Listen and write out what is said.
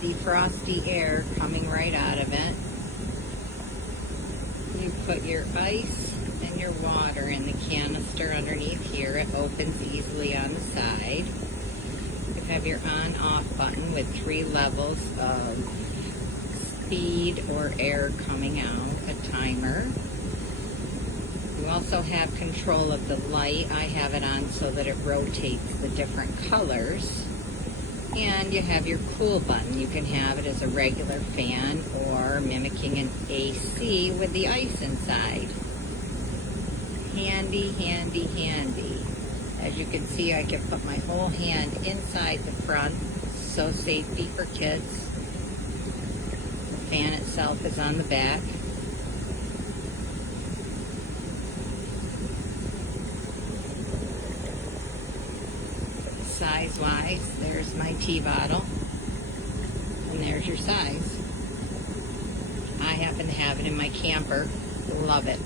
the frosty air coming right out of it. You put your ice and your water in the canister underneath here. It opens easily on the side. You have your on-off button with 3 levels of speed or air coming out, a timer. You also have control of the light. I have it on so that it rotates the different colors. And you have your cool button. You can have it as a regular fan or mimicking an AC with the ice inside. Handy, handy, handy. As you can see, I can put my whole hand inside the front. So safety for kids. The fan itself is on the back. Size-wise, there's my tea bottle, and there's your size. I happen to have it in my camper. Love it.